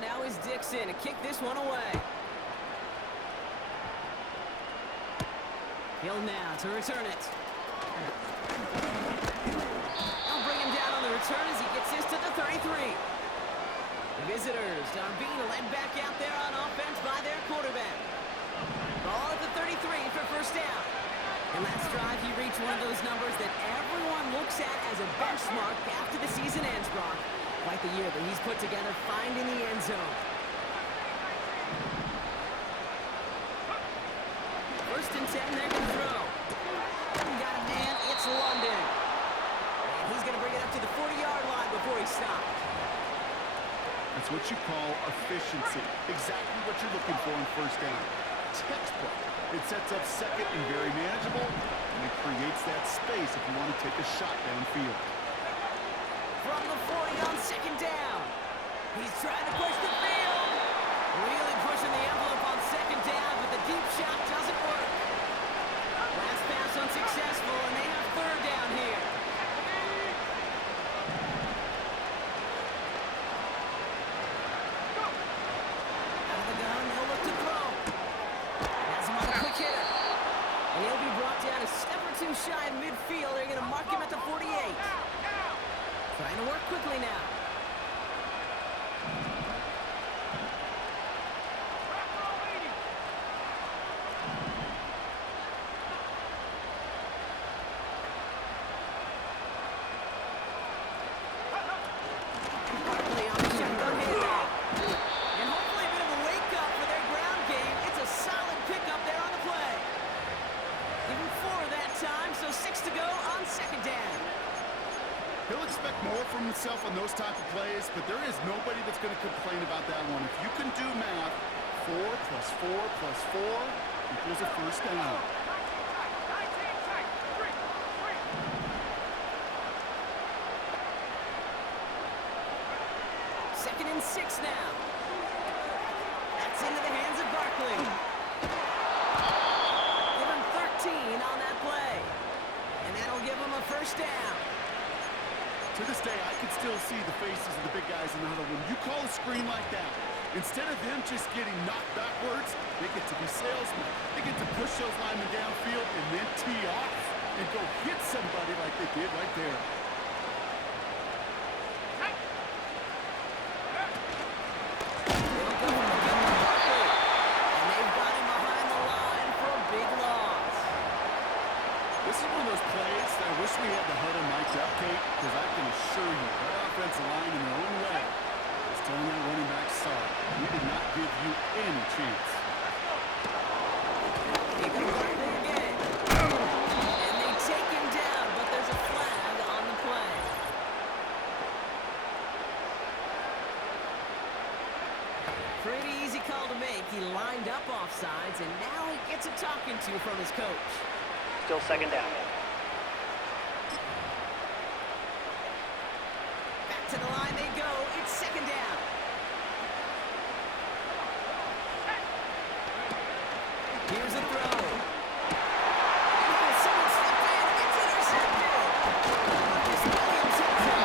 down. Now is Dixon to kick this one away. Hill now to return it. They'll bring him down on the return as he gets this to the 33. The visitors are being led back out there on offense by their quarterback. Ball at the 33 for first down. And last drive, he reached one of those numbers that everyone looks at as a benchmark after the season ends, Brock. Quite the year that he's put together finding the end zone. First and 10, they're going to throw. Got a man, it's London. And he's going to bring it up to the 40-yard line before he stops. That's what you call efficiency. Exactly what you're looking for in first down. Textbook. It sets up second and very manageable, and it creates that space if you want to take a shot downfield. From the 40 on second down. He's trying to push the field. Really pushing the envelope on second down, but the deep shot doesn't work. Last pass unsuccessful, and they have third down here. Out of the gun, they'll look to throw. Has him on a quick hitter. And he'll be brought down a step or two shy of midfield. They're going to mark him at the 48. Trying to work quickly now. Barkley on the shotgun handoff. And hopefully a bit of a wake-up for their ground game. It's a solid pickup there on the play. Give him 4 that time, so 6 to go on second down. He'll expect more from himself on those type of plays, but there is nobody that's going to complain about that one. If you can do math, 4 plus 4 plus 4 equals a first down. Second and 6 now. That's into the hands of Barkley. Give him 13 on that play. And that'll give him a first down. To this day, I can still see the faces of the big guys in the huddle. When you call a screen like that, instead of them just getting knocked backwards, they get to be salesmen. They get to push those linemen downfield and then tee off and go hit somebody like they did right there. And they've got him behind the line for a big loss. This is one of those plays that I wish we had the huddle mic'd up, Kate, because I can assure you that offensive line in their own way is telling that running back, sorry, we did not give you any chance. He goes Barkley again. And they take him down, but there's a flag on the play. Pretty easy call to make. He lined up offsides, and now he gets a talking to from his coach. Still second down. Back to the line they go. It's second down. Here's a throw. Oh, someone slipped in. It's intercepted. Marcus Williams hits it.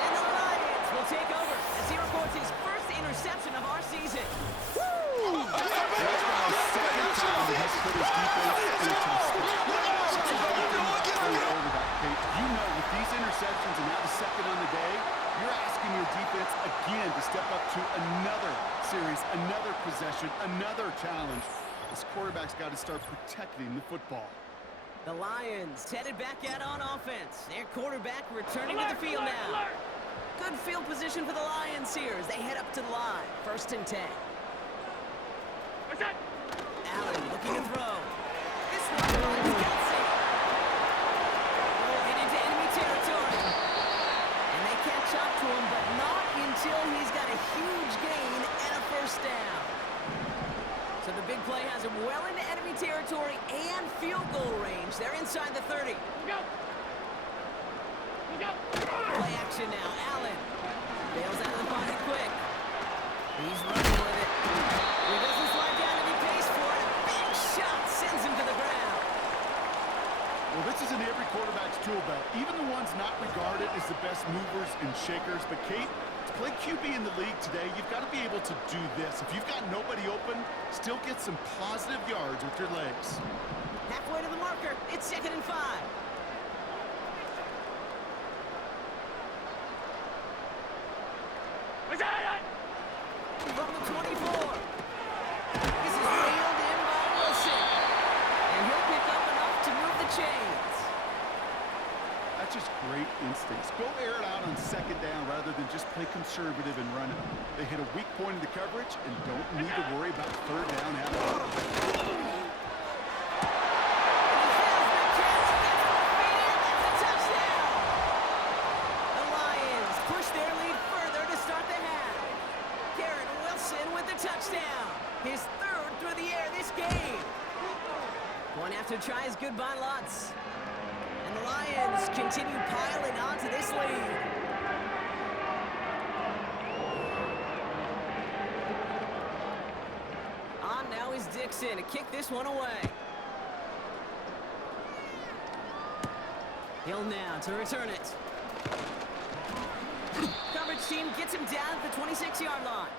And the Lions will take over as he records his first interception of our season. Woo! That's now the second time he has put his defense in a tough spot. You know, with these interceptions and now the second on the day, you're asking your defense again to step up to another series, another possession, another challenge. This quarterback's got to start protecting the football. The Lions headed back out on offense. Their quarterback returning to the field now. Good field position for the Lions here as they head up to the line. First and 10. Allen looking to throw. This one finds Kelsey. Rolling into enemy territory. And they catch up to him, but not until he's got a huge gain and a first down. So the big play has him well into enemy territory and field goal range. They're inside the 30. Play action now. Allen bails out of the pocket quick. He's running with it. He doesn't slide down and he pays for it. A big shot sends him to the ground. Well, this is in every quarterback's tool belt, even the ones not regarded as the best movers and shakers. But Kate, it's play QB in the league today, you've got to be able to do this. If you've got nobody open, still get some positive yards with your legs. Halfway to the marker. It's 2nd and 5. From the 24. This is reeled in by Wilson. And he'll pick up enough to move the chains. That's just great instincts. Go air it out on 2nd down rather than just play conservative and run it. They hit a weak point in the coverage and don't need to worry about 3rd down at all. Touchdown! His 3rd through the air this game. One after tries goodbye lots. And the Lions continue piling on to this lead. On now is Dixon to kick this one away. Hill now to return it. Coverage team gets him down at the 26-yard line.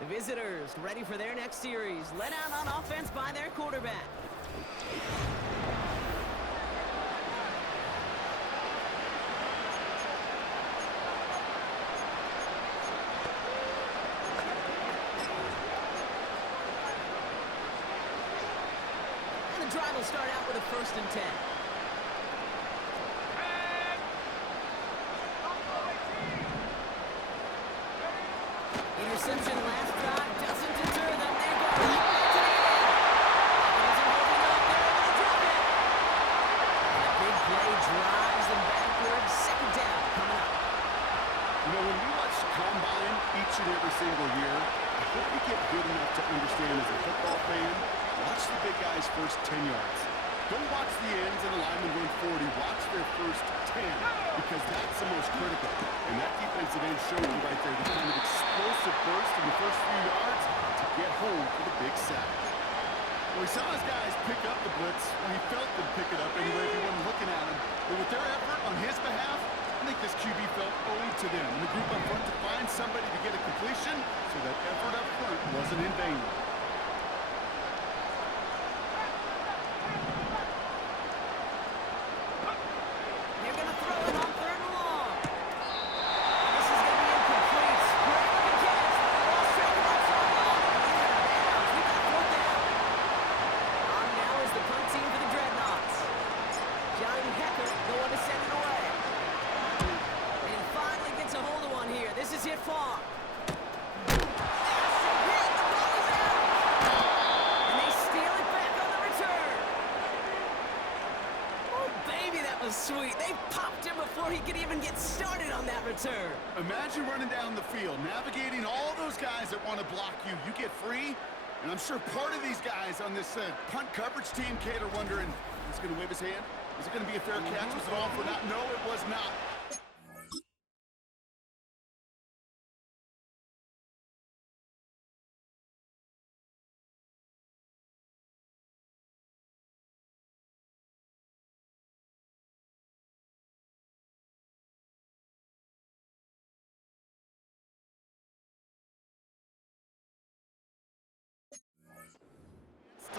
The visitors ready for their next series, led out on offense by their quarterback. And the drive will start out with a 1st and 10. Interception last drive doesn't deter them. They're going to the end. Isn't holding up. They're able to drop it. And a big play drives them backwards. 2nd down coming up. You know, when we watch Combine each and every single year, I hope you get good enough to understand as a football fan, watch the big guys' first 10 yards. Don't watch the ends and the linemen run 40. Watch their first 10 because that's the most critical. And that defensive end showed you right there the kind of explosive burst in the first few yards to get home for the big sack. Well, he saw his guys pick up the blitz. Well, he felt them pick it up anyway if he wasn't looking at him. But with their effort on his behalf, I think this QB felt owed to them. And the group up front to find somebody to get a completion so that effort up front wasn't in vain. Sweet. They popped him before he could even get started on that return. Imagine running down the field, navigating all those guys that want to block you. You get free, and I'm sure part of these guys on this punt coverage team, Kate, are wondering, is he going to wave his hand? Is it going to be a fair catch? Was it all for naught? No, it was not.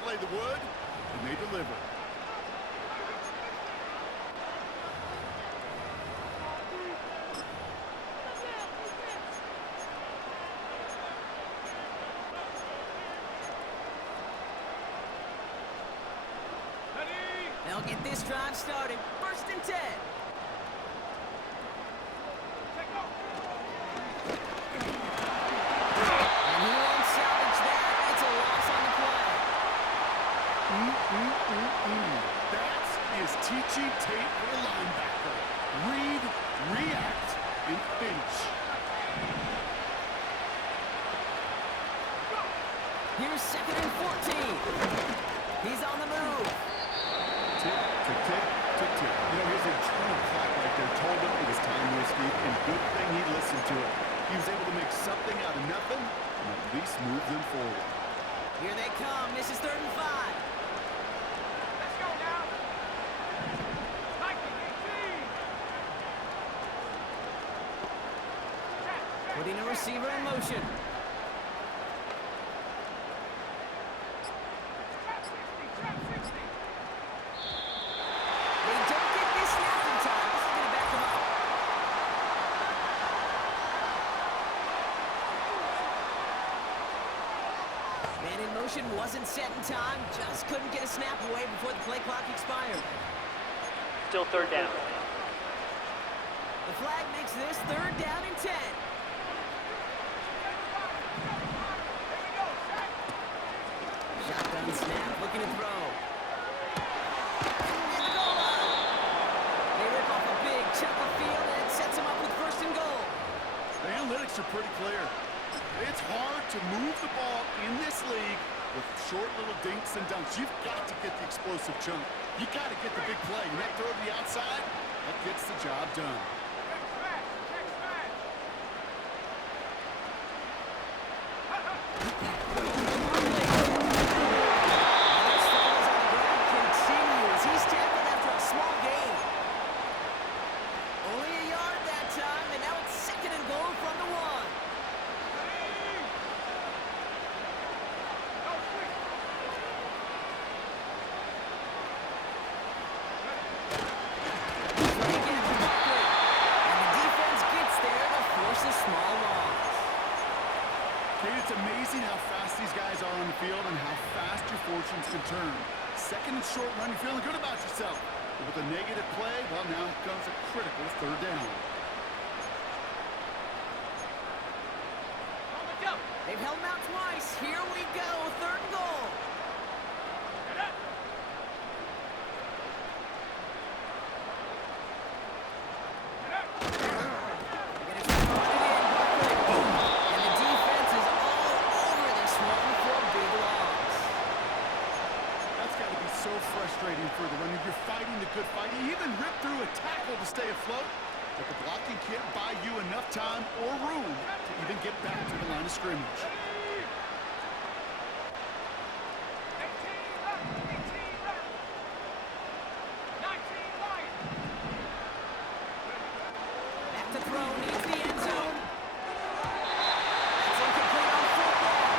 Delay the wood, and they deliver. They'll get this drive started. 1st and 10. And he won't salvage that. It's a loss on the play. That is teaching tape for a linebacker. Read, react, and finish. Here's 2nd and 14. He's on the move. Tick, tick, tick, tick, tick. You know, his internal clock right there told him it was time to escape, and good thing he listened to it. He was able to make something out of nothing and at least move them forward. Here they come. This is 3rd and 5. Let's go now. Like the 18. Check. receiver in motion. They don't get this snap in time. This is going to back them up. Man in motion wasn't set in time. Just couldn't get a snap away before the play clock expired. Still third down. The flag makes this 3rd down and 10. Shotgun snap, looking to throw. And the goal line. They rip off a big chunk of field, and it sets them up with 1st and goal. The analytics are pretty clear. It's hard to move the ball in this league with short little dinks and dunks. You've got to get the explosive chunk. You got to get the big play. And that throw to the outside, that gets the job done. He's tackled after a small gain. Only a yard that time, and now it's 2nd and goal from the 1. It's amazing how fast these guys are on the field and how fast your fortunes can turn. 2nd and short run, you're feeling good about yourself. But with a negative play, well, now comes a critical 3rd down. They've held him out twice. Here we go, 3rd and goal. Frustrating for the runner. You're fighting the good fight. You even rip through a tackle to stay afloat, but the blocking can't buy you enough time or room to even get back to the line of scrimmage. Back to throw, needs the end zone. It's incomplete on 4th down.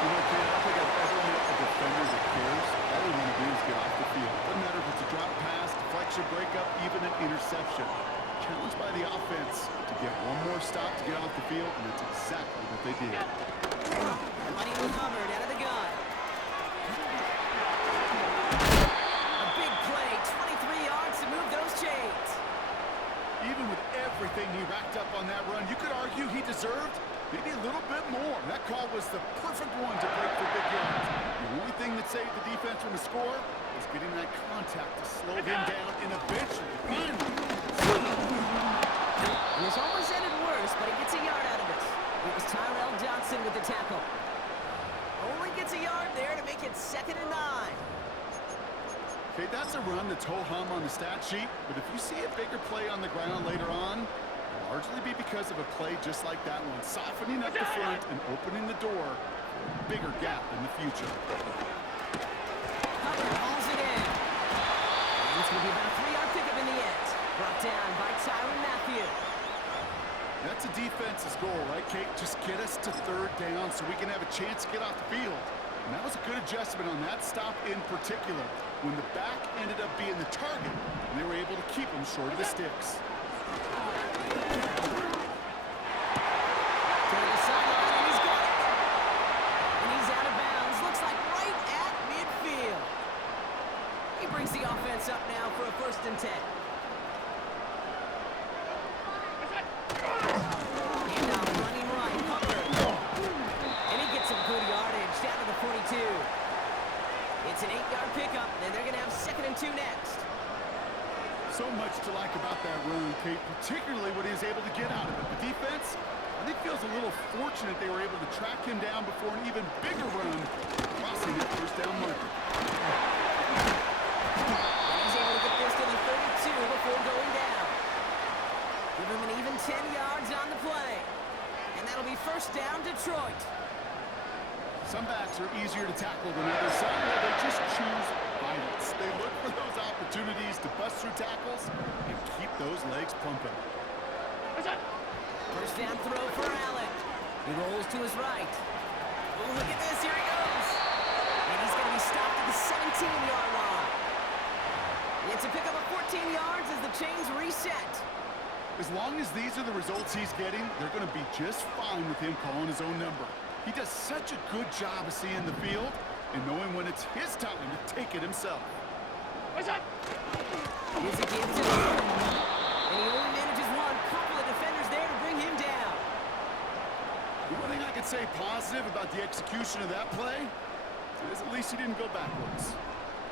Another turnover. Breakup, even an interception. Challenged by the offense to get one more stop to get off the field, and that's exactly what they did. Money recovered out of the gun. A big play, 23 yards to move those chains. Even with everything he racked up on that run, you could argue he deserved maybe a little bit more. That call was the perfect one to break for big yards. The only thing that saved the defense from a score was getting that contact to slow him down and eventually, finally. And this almost ended worse, but he gets a yard out of it. It was Tyrell Johnson with the tackle. Only gets a yard there to make it 2nd and 9. Okay, that's a run that's ho-hum on the stat sheet, but if you see a bigger play on the ground later on, it'll largely be because of a play just like that one, softening up the front and opening the door for a bigger gap in the future. Hubbard hauls it in. And it's going to be about a 3-yard pickup in the end. Brought down by Tyrann Mathieu. That's a defense's goal, right, Kate? Just get us to 3rd down so we can have a chance to get off the field. And that was a good adjustment on that stop in particular, when the back ended up being the target, and they were able to keep him short of the sticks. To the sideline, and he's got it. And he's out of bounds. Looks like right at midfield. He brings the offense up now for a 1st and 10. Handoff running right, Hubbard. And he gets some good yardage down to the 42. It's an 8-yard pickup, and they're going to have 2nd and 2 next. So much to like about that run, Kate, particularly what he was able to get out of it. The defense, I think, feels a little fortunate they were able to track him down before an even bigger run, crossing that 1st down marker. And he's able to get this to the 32 before going down. Give him an even 10 yards on the play. tackled on the other side, well, they just choose violence. They look for those opportunities to bust through tackles and keep those legs pumping. First down throw for Allen. He rolls to his right. Oh, look at this. Here he goes. And he's going to be stopped at the 17-yard line. It's a pickup of 14 yards as the chains reset. As long as these are the results he's getting, they're going to be just fine with him calling his own number. He does such a good job of seeing the field and knowing when it's his time to take it himself. Here's a give to him. And he only manages one. Couple of defenders there to bring him down. The one thing I could say positive about the execution of that play is at least he didn't go backwards.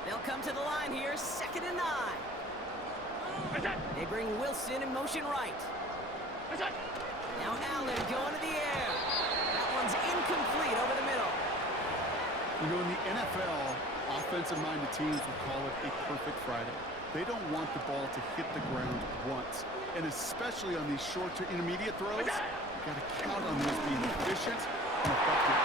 They'll come to the line here, 2nd and 9. They bring Wilson in motion right. Now Allen going to the air. That one's incomplete over the middle. You know, in the NFL, offensive-minded teams would call it a perfect Friday. They don't want the ball to hit the ground once. And especially on these short to intermediate throws, you got to count on those being efficient and effective.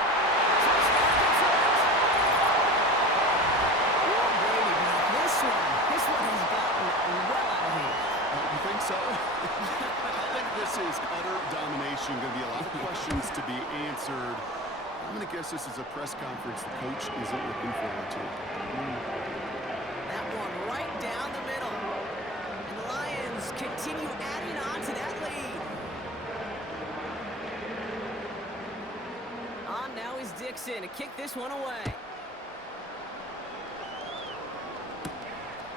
This one has gotten well out of hand. You think so? I think this is utter domination. Going to be a lot of questions to be answered. I'm going to guess this is a press conference the coach isn't looking forward to. That one right down the middle. And the Lions continue adding on to that lead. On now is Dixon to kick this one away.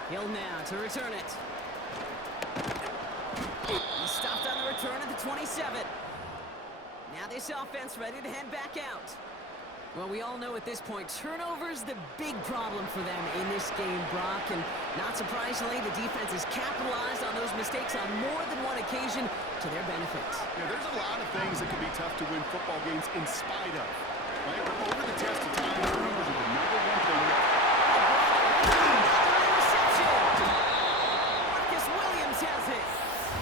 Hill now to return it. He stopped on the return at the 27. Now this offense ready to head back out. Well, we all know at this point, turnovers the big problem for them in this game, Brock. And not surprisingly, the defense has capitalized on those mistakes on more than one occasion to their benefit. Yeah, there's a lot of things that can be tough to win football games in spite of. Right? But over the test of time, turnovers are the number one thing. Has it.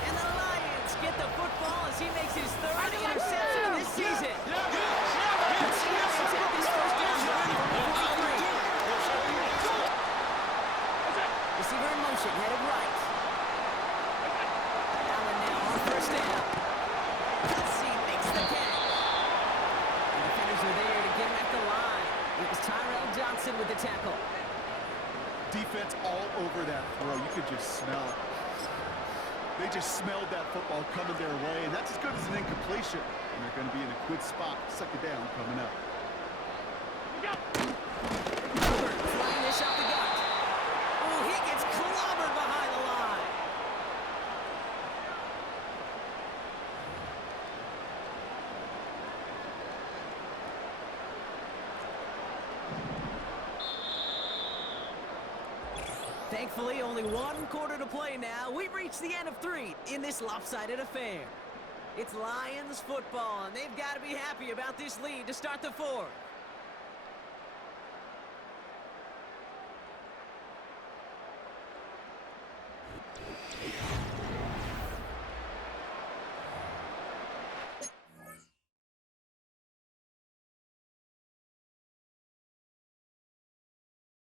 And the Lions get the football as he makes his third interception of this season. The Lions take this first down run from the 43. Receiver in motion, headed right. Allen now on first down. Kelsey makes the catch. The defenders are there to get him at the line. It was Tyrell Johnson with the tackle. Defense all over that throw. You could just smell it. They just smelled that football coming their way, and that's as good as an incompletion. And they're going to be in a good spot, second down coming up. Herbert flying this off the gut. Oh, he gets clobbered behind the line. Thankfully, only one quarter to play now. We've reached the end of 3 in this lopsided affair. It's Lions football, and they've got to be happy about this lead to start the 4th.